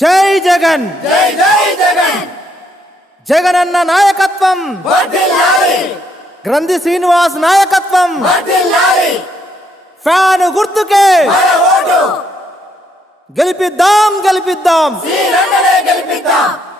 జై జగన్. జై జై జగన్. జగనన్న నాయకత్వం. గ్రంథి శ్రీనివాస్ నాయకత్వం. ఫ్యాన్ గుర్తుకే. గెలిపిద్దాం గెలిపిద్దాం. గెలిపిద్దాం.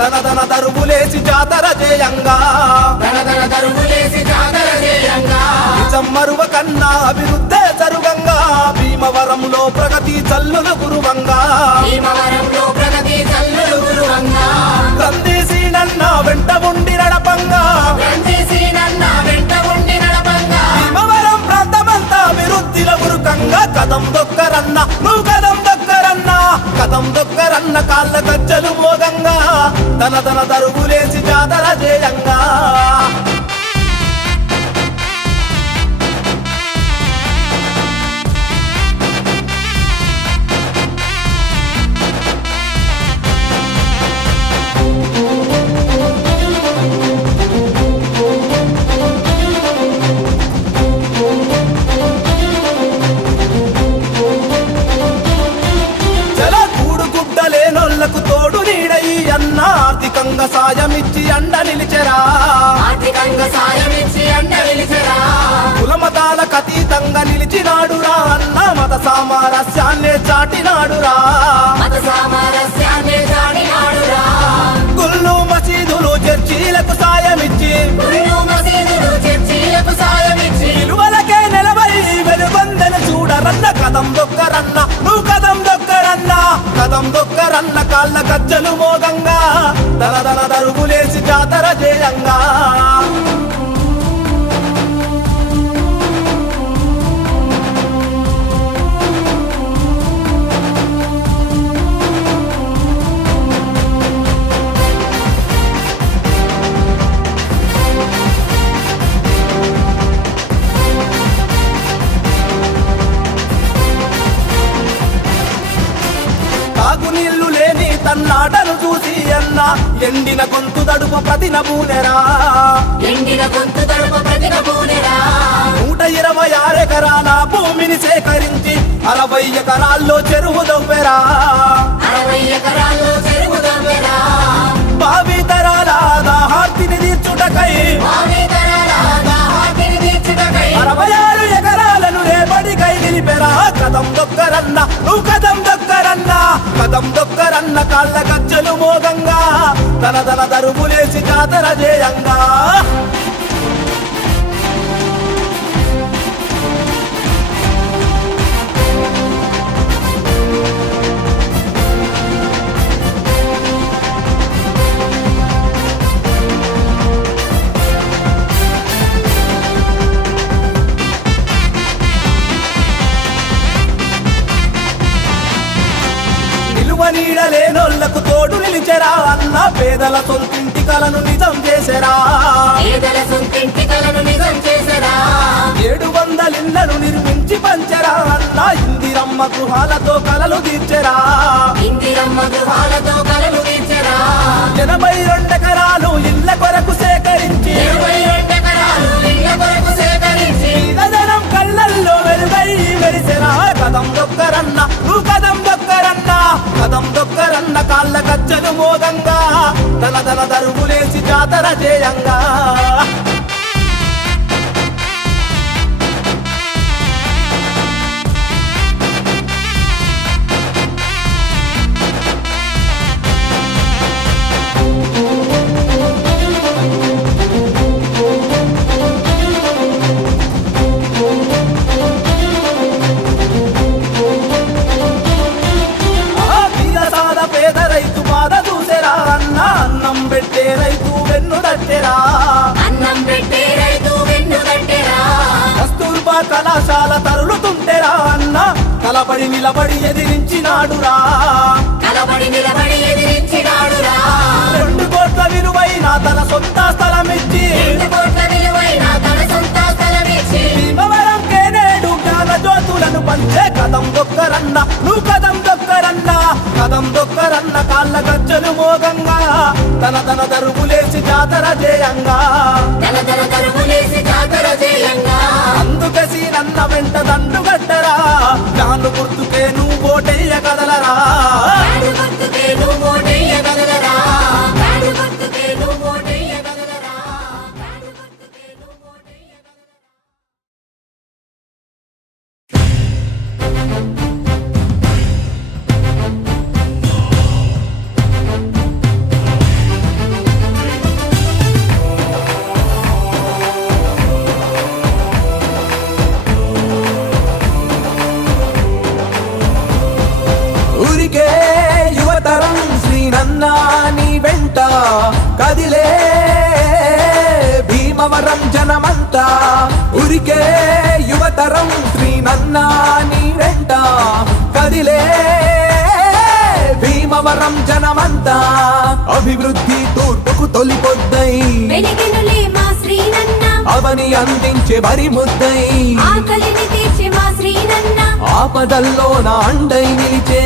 తన తన తరువులేసి జాతర జయంగా. తన తన తరువులేసి జాతర చేయంగా కన్నా అభివృద్ధే జరుగంగా భీమవరంలో ప్రగతి చల్లులు గురువంగా. భీమవరంలో ప్రగతి చల్లులు గురువంగా. కందీసి నన్న వెంట ఉండి నడపంగా. గ్రంథి శ్రీనన్న వెంట ఉండి నడపంగా. భీమవరం ప్రాంతమంతా అభివృద్ధిలో గురుకంగా. కదం దొక్కరన్న నువ్వు కదం దొక్కరన్న కథం దొక్కరన్న కాళ్ళ కచ్చలు మోగంగా తన తన తరువులేసి జాతర కదం దొక్కరన్న కాళ్ళ గజ్జలు మోగంగా దన దళ దరుగులేసి జాతర జయంగా. ఎండిన గొంతు దడుపు ప్రతి నమూనెరా ఎండిన గొంతు తడుపు ప్రతిన పూనెరా. నూట ఇరవై ఆరెకరాల భూమిని సేకరించి అరవై ఎకరాల్లో చెరువు దవ్వెరా. అరవై ఎకరాల్లో చెరువు దవ్వెరా. భావి తరాల దాహార్తిని తీర్చుటకై అరవై ఆరు ఎకరాలను రేపటికై నిలిపెరా. కదం దొక్కరన్న నువ్వు దొక్కరన్న కదం దొక్కరన్న కాళ్ళ గజ్జలు మోగంగా తన తన దరుపులేసి జాతర జయంగా. నిలువ నీడలేనోళ్ళకు తోడు నిలిచెరా. అన్న పేదల సొంతింటి కలను నిజం చేసెరా. ఏడు వందలిళ్ళను నిర్మించి పంచరా. అన్న ఇందిరమ్మ గృహాలతో కలలు తీర్చెరా. ఇందిరమ్మ గృహాలతో కలలు తీర్చరా. ఎనభై రెండెకరాలు ఇళ్ళ కొరకు సేకరించి. కళ్ళల్లో వెలుగై మెరిసెరా. కదం దొక్కరన్న నువ్వు కదం కదం దొక్కరన్న కాళ్ళ గజ్జలు మోదంగా తన తన దరువులేసి జాతర జయంగా. తలబడి నిలబడి ఎదిరించినాడురా. తలబడి నిలబడి ఎదిరించినాడురా. రెండు కోట్ల విలువైన తన సొంత స్థలం ఇచ్చి రెండు కోట్ల తన సొంత స్థలం ఇచ్చి భీమవరం కేనేడు జ్ఞాన జ్యోతులను కథం దొక్కరన్న నువ్వు కథం దొక్కరన్న కథం దొక్కరన్న కాళ్ళ గజ్జలు మోగంగా తన తన తరుపులేసి జాతర జేయంగా. తన తన తరుపులేసి జాతర జేయంగా. అందుకే సీనన్న వెంట దండు గట్టరా గాను గుర్తుకే నువ్వు ఓటెయ్య కదలరా? యువతరం శ్రీనన్న నీ వెంట కదిలే భీమవరం జనమంతా. అభివృద్ధి తూర్పుకు మా శ్రీనన్న అవని అందించే వరి ముద్దై. ఆపదల్లో నా అండై నిలిచే.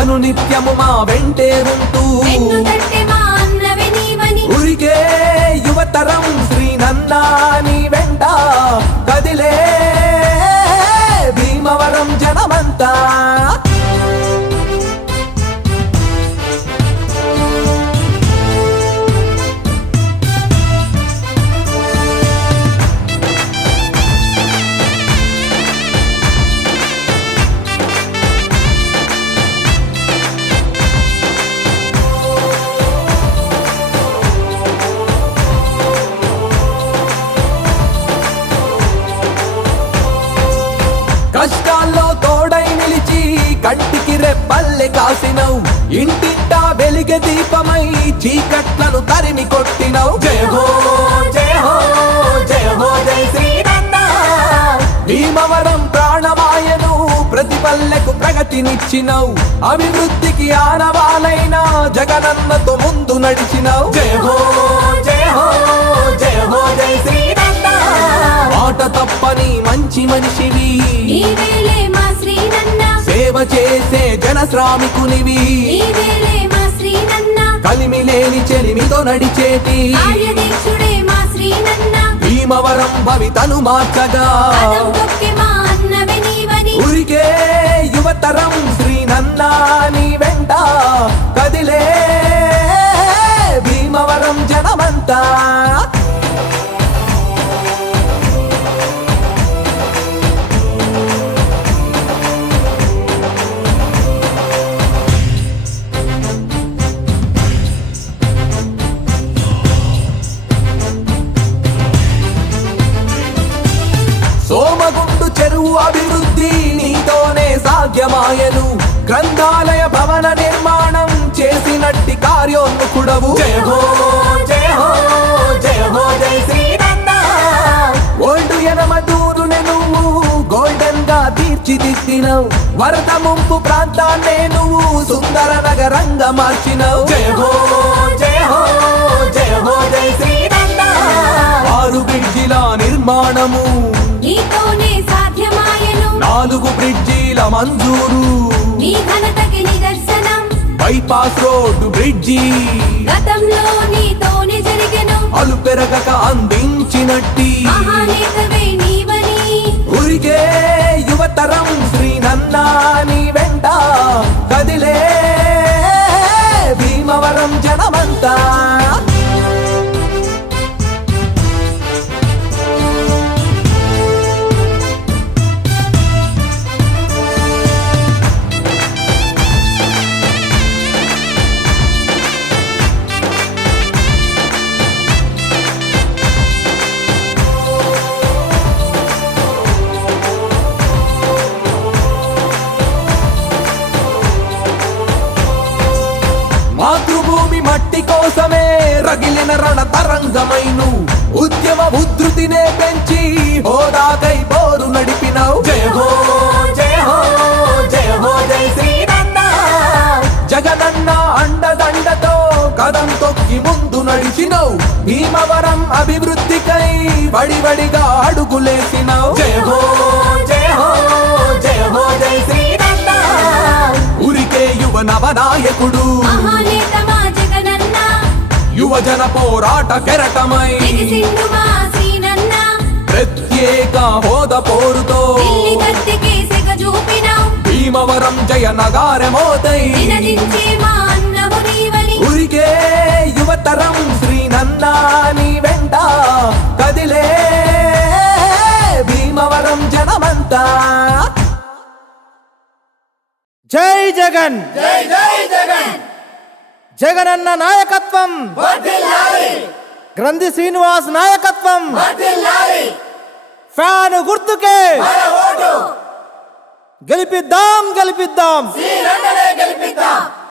అనునిత్యము మా వెంటే ఉంటూ. ఊరికే యువతరం శ్రీనన్నా నీ వెంట కదిలే భీమవరం జనమంతా. పల్లెకు ప్రగతినిచ్చినవు అభివృద్ధికి ఆనవాలైన జగనన్నతో ముందు నడిచినవు. జయ హో జయ హో జయ హో జయ శ్రీనన్న మాట తప్పని మంచి మనిషివి. సేవ చేసే జన శ్రామికునివి. కలిమి లేని చెలిమితో నడిచేటి. భీమవరం భవితను మార్చగా. యువతరం శ్రీనందాని వెంట శ్రీనంద. ఓల్డ్ ఎనమదూరుని నువ్వు గోల్డెన్గా తీర్చిదిద్దినవు. వరద ముంపు ప్రాంతాన్నే నువ్వు సుందర నగరంగా మార్చినవు. జయ హో జయ హో జయ హో జయ శ్రీనంద. ఆరు బ్రిడ్జిల నిర్మాణము. నీతోనే సాధ్యమాయను. నాలుగు బ్రిడ్జీల మంజూరు. నీ ఘనతకి నిదర్శనం బైపాస్ రోడ్డు బ్రిడ్జి గతంలో నీతోనే జరిగెను అలు పెరగక అందించినట్టి. మహానేతవే భూమి మట్టి కోసమే రగిలిన రణ తరంగమైను ఉద్యమ ఉధృతినే పెంచి హోదాకై బోరు నడిపినావు. జయ హో జయ హో జయ హో జయ శ్రీనన్న జగనన్న అండదండతో కదం తొక్కి ముందు నడిచినవు. భీమవరం అభివృద్ధికై వడివడిగా అడుగులేసినావు. జయ హో జయ హో జయ హో జయ శ్రీనన్న ఉరికే యువ నవనాయకుడు. జగనన్న యువజన పోరాట కెరటమై. ప్రత్యేక హోద పోరుతో. భీమవరం జయ నగారమోదై నినదించే మా అన్నము నీవని. ఉరికే యువతరం శ్రీనన్నా నీ వెంట. కదిలే భీమవరం జనమంతా. జై జగన్. జై జై జగన్. జగనన్న నాయకత్వం. గ్రంథి శ్రీనివాస్ నాయకత్వం. ఫ్యాన్ గుర్తుకే. గెలిపిద్దాం గెలిపిద్దాం. అదిగో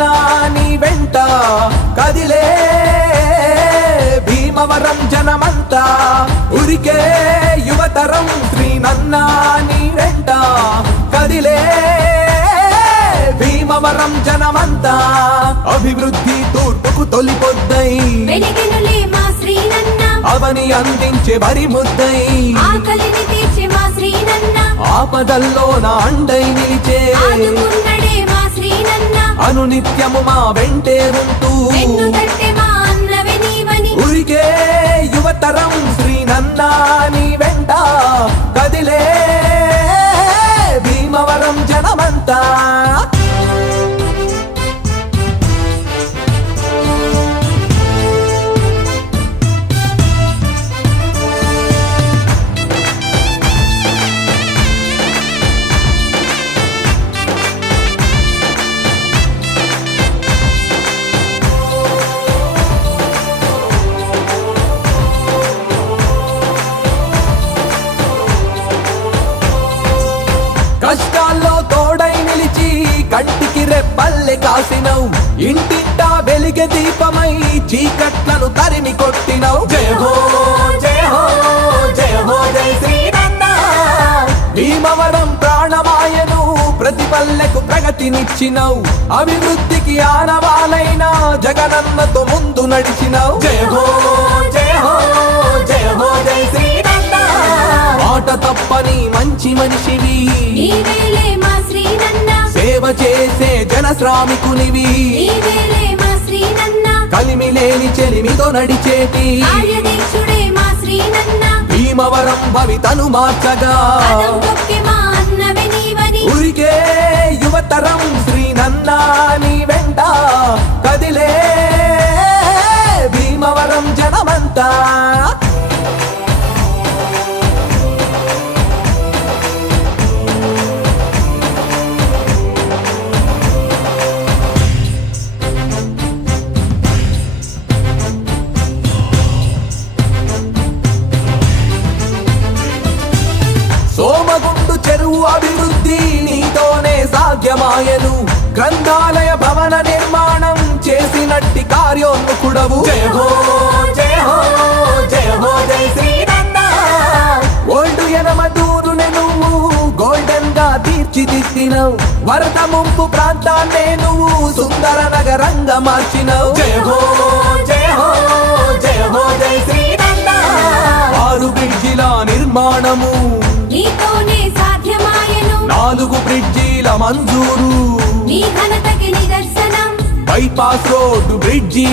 ఉన్నా నీ వెంట కదిలే భీమవరం జనమంతా ఉరికే యువతరం శ్రీనన్నా నీ వెంట కదిలే భీమవరం జనమంతా. అభివృద్ధి తూర్పుకు తొలి పొద్దై. అవని అందించే బరి ముద్దై. ఆపదల్లో నా అండై నిలిచే. అనునిత్యము మా వెంటే ఉంటూ. ఉరికే యువతరం శ్రీనన్నా నీ వెంట పల్లె కాసినవు. ఇంటింటా వెలిగె దీపమై చీకట్లను తరిమి కొట్టినవు. జయ హో జయ హో జయ హో జయ భీమవరం ప్రాణమాయను ప్రతి పల్లెకు ప్రగతినిచ్చినవు. అభివృద్ధికి ఆనవాలైన జగనన్నతో ముందు నడిచినవు. జయ హో జయ హో జయ హో జయ మాట తప్పని మంచి మనిషివి. నీవేలే సేవ చేసే జన శ్రామికునివి కలిమి లేని చెలిమితో నడిచేటి. భీమవరం భవితను మార్చగా. ఊరికే యువతరం శ్రీనన్నా నీ వెంట కదిలే. భీమవరం జనమంతా అభివృద్ధి నీతోనే సాధ్యమాయను గ్రంథాలయ భవన నిర్మాణం చేసినట్టి కార్యోన్ముఖుడవు. జయ హో జయ హో జయ హో జయ శ్రీనన్న ఓల్డ్ ఎనమదూరునే నువ్వు గోల్డెన్గా తీర్చిదిద్దినవు. వరద ముంపు ప్రాంతాన్నే నువ్వు సుందర నగరంగా మార్చినవు. జయ హో జయ హో జయ హో జయ శ్రీనన్న ఆరు బ్రిడ్జిల నిర్మాణము నీతోనే నాలుగు బ్రిడ్జీల మంజూరు. నీ ఘనతకి నిదర్శనం. Bypass road bridge.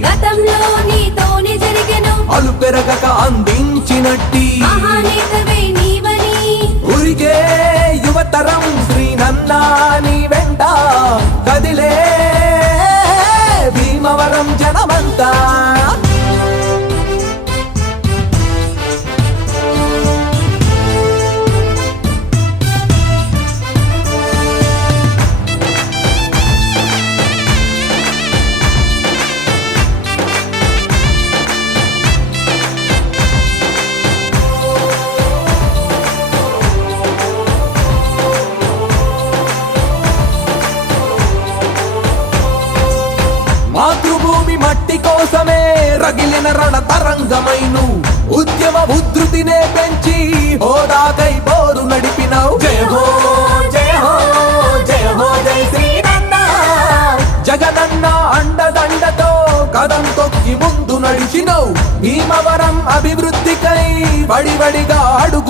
గతంలో నీతోనే జరిగెను అలు పెరగక అందించినట్టి. మహానేతవే నీవని. ఉరిగే యువతరం శ్రీనన్నా నీ వెంట. కదిలే భీమవరం జనమంతా. ఉధృతినే పెంచి హోదాకై పోరు నడిపినావు. జయ హో జయ హో జయ హో జయ శ్రీనన్న జగనన్న అండదండతో కదం తొక్కి ముందు నడిచినవు. భీమవరం అభివృద్ధికై వడివడిగా అడుగు